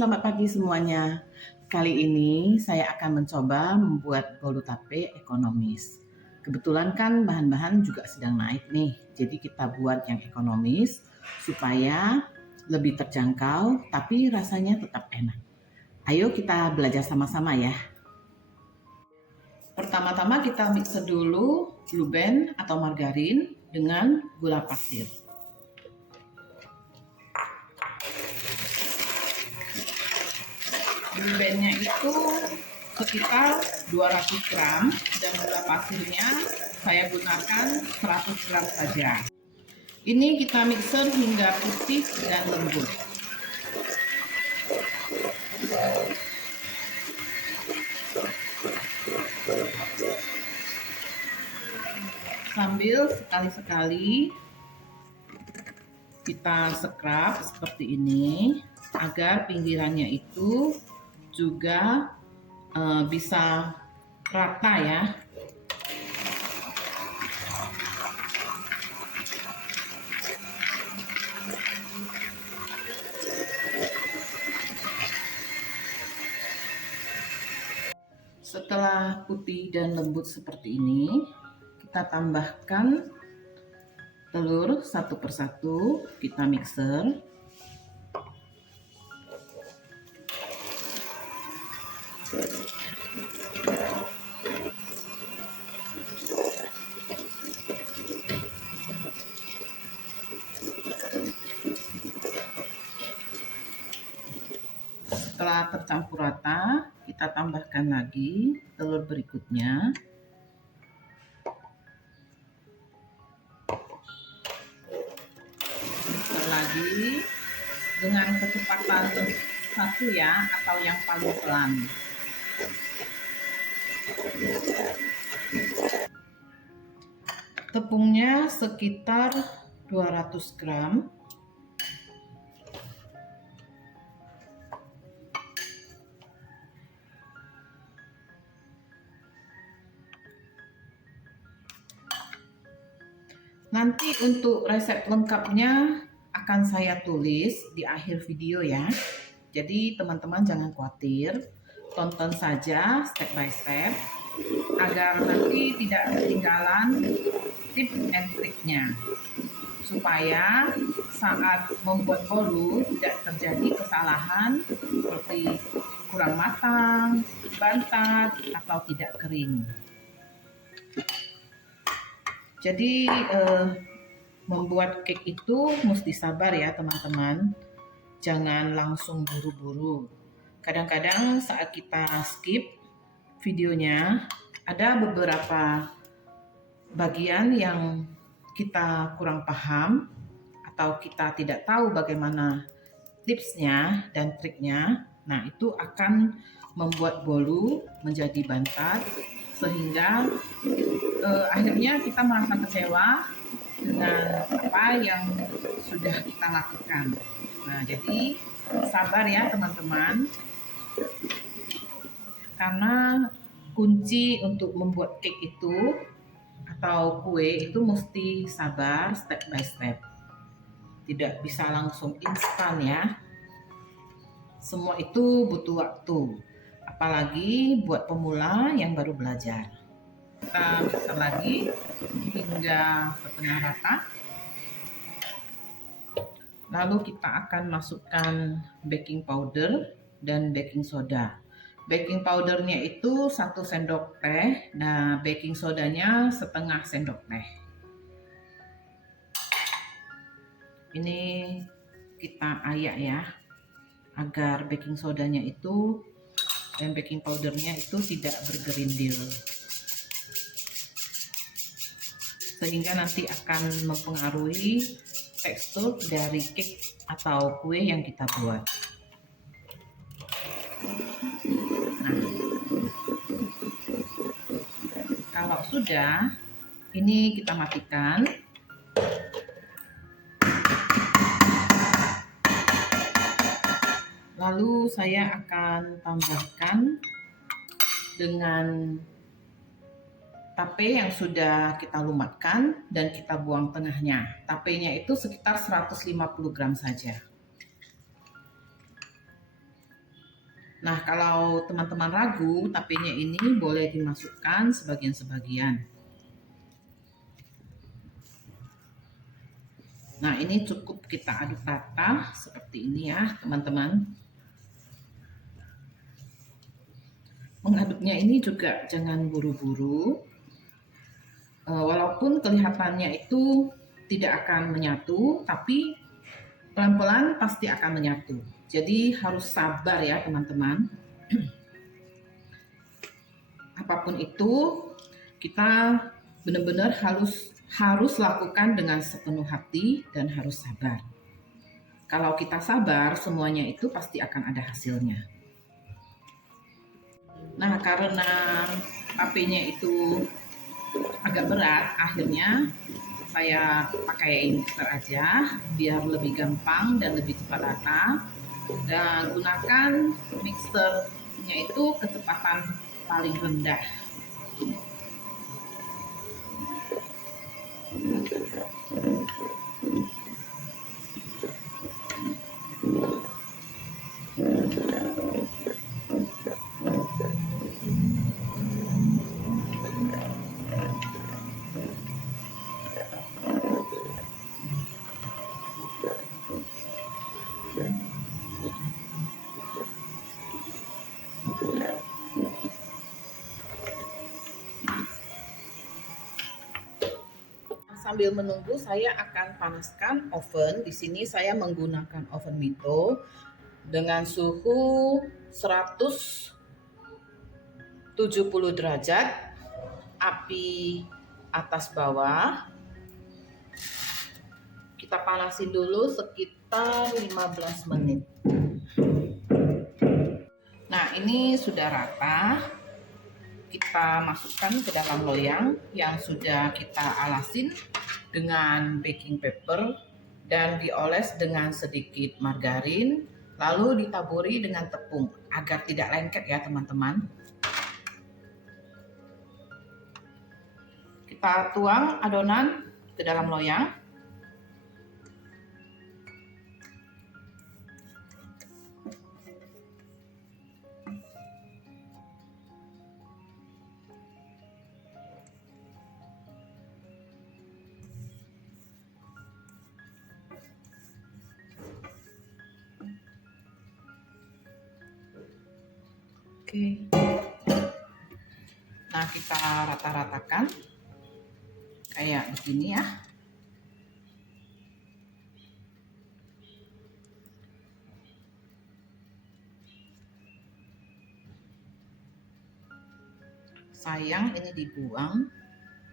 selamat pagi semuanya. Kali ini saya akan mencoba membuat bolu tape ekonomis. Kebetulan kan bahan-bahan juga sedang naik nih, jadi kita buat yang ekonomis supaya lebih terjangkau tapi rasanya tetap enak. Ayo kita belajar sama-sama ya. Pertama-tama kita mixer dulu blue band atau margarin dengan gula pasir. Blue bandnya itu sekitar 200 gram dan gula pasirnya saya gunakan 100 gram saja. Ini kita mixer hingga putih dan lembut. Sambil sekali-sekali kita scrub seperti ini agar pinggirannya itu juga bisa rata ya. Setelah putih dan lembut seperti ini, kita tambahkan telur satu persatu, kita mixer. Setelah tercampur rata, kita tambahkan lagi telur berikutnya. Mixer lagi dengan kecepatan 1 ya, atau yang paling pelan. Tepungnya sekitar 200 gram. Nanti untuk resep lengkapnya akan saya tulis di akhir video ya. Jadi teman-teman jangan khawatir, tonton saja step by step agar nanti tidak ketinggalan tips and triknya. Supaya saat membuat bolu tidak terjadi kesalahan seperti kurang matang, bantat, atau tidak kering. Jadi membuat cake itu mesti sabar ya teman-teman. Jangan langsung buru-buru. Kadang-kadang saat kita skip videonya, ada beberapa bagian yang kita kurang paham atau kita tidak tahu bagaimana tipsnya dan triknya. Nah, itu akan membuat bolu menjadi bantat sehingga akhirnya kita merasa kecewa dengan apa yang sudah kita lakukan. Nah, jadi sabar ya teman-teman, karena kunci untuk membuat cake itu atau kue itu mesti sabar step by step. Tidak bisa langsung instan ya. Semua itu butuh waktu, apalagi buat pemula yang baru belajar. Kita mixer lagi hingga setengah rata. Lalu kita akan masukkan baking powder dan baking soda. Baking powdernya itu 1 sendok teh, nah baking sodanya setengah sendok teh. Ini kita ayak ya, agar baking sodanya itu dan baking powdernya itu tidak bergerindil, sehingga nanti akan mempengaruhi tekstur dari cake atau kue yang kita buat. Nah, kalau sudah, ini kita matikan. Lalu saya akan tambahkan dengan tape yang sudah kita lumatkan dan kita buang tengahnya. Tapenya itu sekitar 150 gram saja. Nah, kalau teman-teman ragu, tapenya ini boleh dimasukkan sebagian-sebagian. Nah, ini cukup kita aduk rata seperti ini ya, teman-teman. Mengaduknya ini juga jangan buru-buru. Walaupun kelihatannya itu tidak akan menyatu, tapi pelan-pelan pasti akan menyatu. Jadi harus sabar ya, teman-teman. Apapun itu, kita benar-benar harus lakukan dengan sepenuh hati dan harus sabar. Kalau kita sabar, semuanya itu pasti akan ada hasilnya. Nah, karena tapenya itu agak berat, akhirnya saya pakai mixer aja biar lebih gampang dan lebih cepat rata. Dan gunakan mixernya itu kecepatan paling rendah. Sambil menunggu, saya akan panaskan oven. Di sini saya menggunakan oven Mito dengan suhu 170 derajat, api atas bawah. Kita panasin dulu sekitar 15 menit. Nah, ini sudah rata. Kita masukkan ke dalam loyang yang sudah kita alasin dengan baking paper dan dioles dengan sedikit margarin, lalu ditaburi dengan tepung agar tidak lengket ya, teman-teman. Kita tuang adonan ke dalam loyang. Oke. Nah, kita rata-ratakan kayak begini ya. Sayang ini dibuang.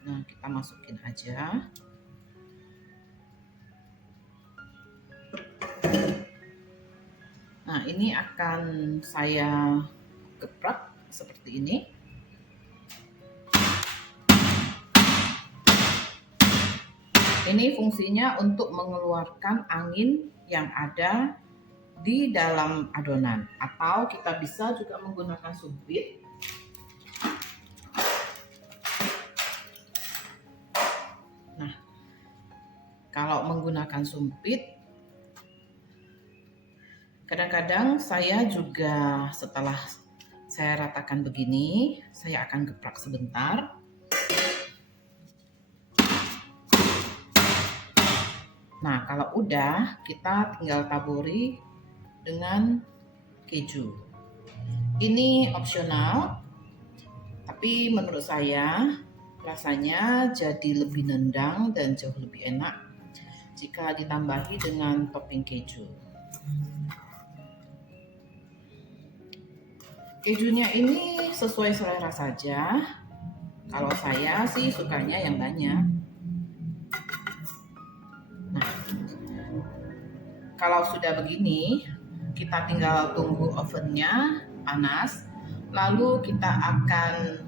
Nah, kita masukin aja. Nah, ini akan saya geprak seperti ini. Ini fungsinya untuk mengeluarkan angin yang ada di dalam adonan, atau kita bisa juga menggunakan sumpit. Nah, kalau menggunakan sumpit, kadang-kadang saya juga setelah saya ratakan begini, saya akan geprak sebentar. Nah, kalau udah, kita tinggal taburi dengan keju. Ini opsional, tapi menurut saya rasanya jadi lebih nendang dan jauh lebih enak jika ditambahi dengan topping keju. Kejunya ini sesuai selera saja. Kalau saya sih sukanya yang banyak. Nah, kalau sudah begini, kita tinggal tunggu ovennya panas, lalu kita akan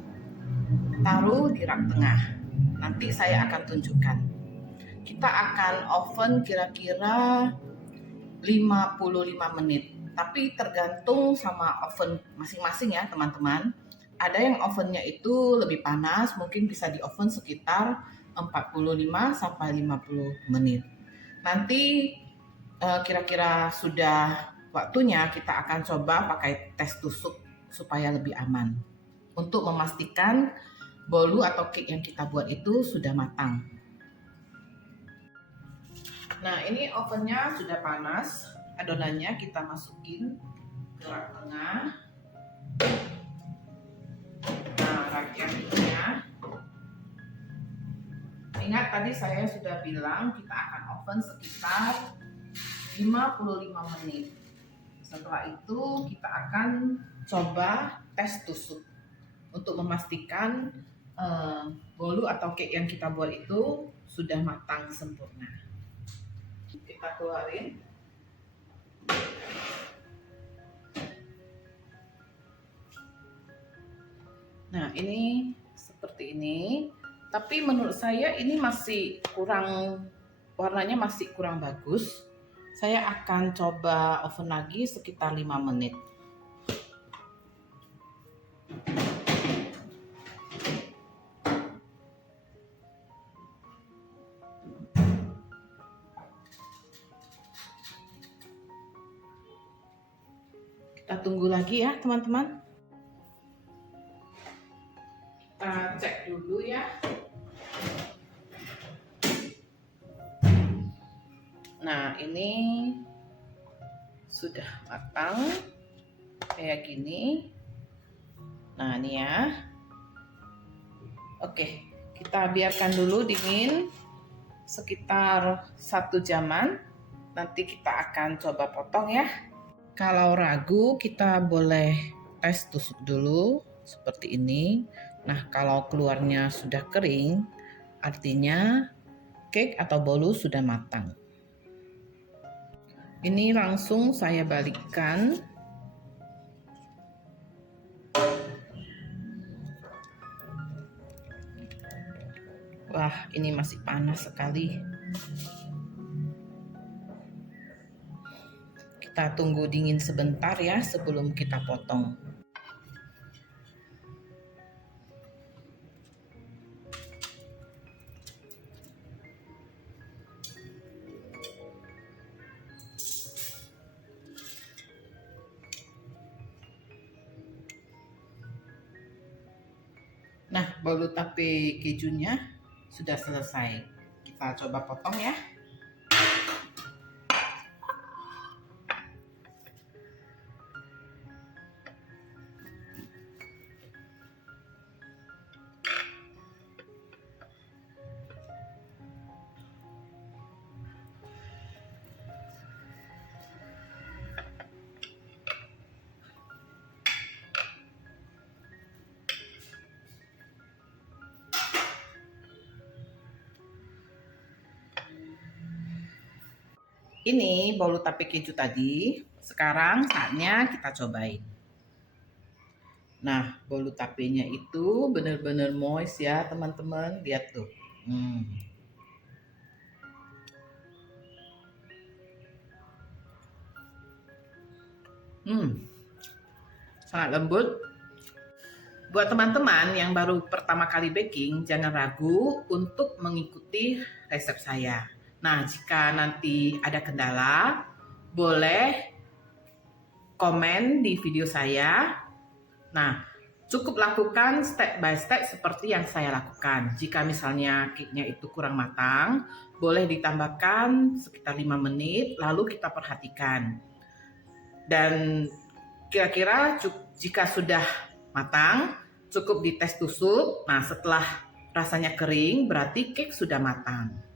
taruh di rak tengah. Nanti saya akan tunjukkan. Kita akan oven kira-kira 55 menit. Tapi tergantung sama oven masing-masing ya, teman-teman. Ada yang ovennya itu lebih panas, mungkin bisa di oven sekitar 45 sampai 50 menit. Nanti kira-kira sudah waktunya kita akan coba pakai tes tusuk supaya lebih aman. Untuk memastikan bolu atau cake yang kita buat itu sudah matang. Nah, ini ovennya sudah panas. Adonannya kita masukin ke rak tengah. Nah, rakyatnya. Ingat tadi saya sudah bilang kita akan oven sekitar 55 menit. Setelah itu kita akan coba tes tusuk untuk memastikan bolu atau cake yang kita buat itu sudah matang sempurna. Kita keluarin. Nah, ini seperti ini. Tapi menurut saya ini masih kurang, warnanya masih kurang bagus. Saya akan coba oven lagi sekitar 5 menit. Kita tunggu lagi ya teman-teman. Kita cek dulu ya. Nah, ini sudah matang kayak gini. Nah, ini ya. Oke, kita biarkan dulu dingin sekitar 1 jaman. Nanti kita akan coba potong ya. Kalau ragu kita boleh tes tusuk dulu seperti ini. Nah, kalau keluarnya sudah kering, artinya cake atau bolu sudah matang. Ini langsung saya balikkan. Wah, ini masih panas sekali. Kita tunggu dingin sebentar ya sebelum kita potong. Nah, bolu tape kejunya sudah selesai. Kita coba potong ya. Ini bolu tape keju tadi. Sekarang saatnya kita cobain. Nah, bolu tapenya itu benar-benar moist ya teman-teman. Lihat tuh. Sangat lembut. Buat teman-teman yang baru pertama kali baking, jangan ragu untuk mengikuti resep saya. Nah, jika nanti ada kendala, boleh komen di video saya. Nah, cukup lakukan step by step seperti yang saya lakukan. Jika misalnya cake-nya itu kurang matang, boleh ditambahkan sekitar 5 menit, lalu kita perhatikan. Dan kira-kira jika sudah matang, cukup dites tusuk. Nah, setelah rasanya kering, berarti cake sudah matang.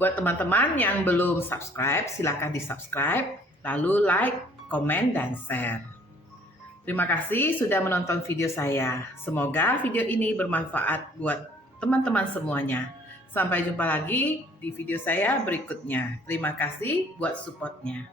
Buat teman-teman yang belum subscribe, silahkan di-subscribe, lalu like, komen, dan share. Terima kasih sudah menonton video saya. Semoga video ini bermanfaat buat teman-teman semuanya. Sampai jumpa lagi di video saya berikutnya. Terima kasih buat supportnya.